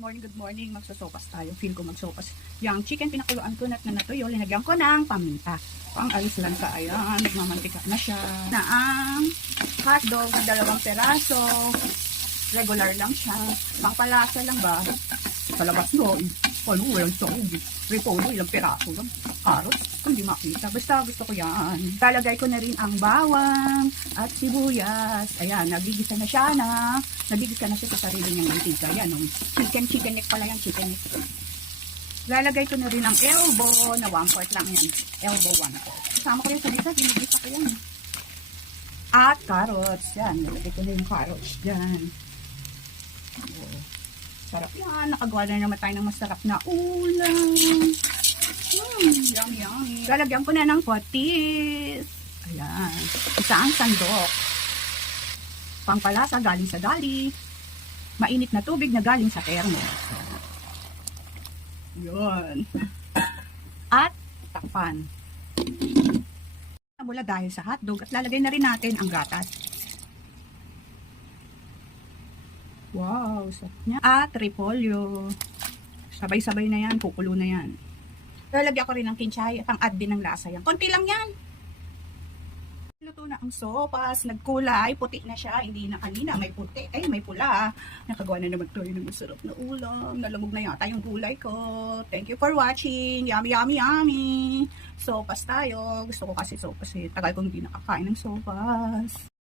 Good morning. Magsosopas tayo. Feel ko magsopas. Yung chicken, pinakuluan ko na natuyo. Linagyan ko ng paminta. Ang alis lang ka. Ayan. Nagmamantika na siya. Na ang hotdog, 2 peraso. Regular lang siya. Pangpalasa lang ba? Sa labas no. Ano, walang sawag. Repolo, ilang peraso lang. Carrots, hindi makita. Basta gusto ko yan. Lalagay ko na rin ang bawang at sibuyas. Ayan, nagigisa na siya na. Nagigisa na siya sa sarili niyang mantika. Ayan, chicken neck pala yan, chicken neck. Lalagay ko na rin ang elbow na 1/4 lang yan. Elbow 1/4. Kasama ko yan sa gisa, ginigisa ko yan. At carrots, yan. Nalagay ko na yung carrots dyan. Oh. Sarap yan. Nakagawa na naman tayo ng masarap na ulam. Yummy, yummy. Lalagyan ko na ng patis. Ayan. Isang sandok. Pangpalasa galing sa dali. Mainit na tubig na galing sa termo. Yun. At takpan. Mula dahil sa hotdog at lalagay na rin natin ang gatas. Wow, sarap niya. At repolyo. Sabay-sabay na yan, kukulo na yan. Lalagyan ko rin ng kinchay at ang add din ng lasa yan. Konti lang yan. Luto na ang sopas, nagkulay, puti na siya, hindi na kanina, may puti, ay may pula. Nakagawa na naman tayo ng masarap na ulam. Nalamog na yata yung gulay ko. Thank you for watching. Yummy, yummy, yummy. Sopas tayo. Gusto ko kasi sopas eh. Tagal kong hindi nakakain ng sopas.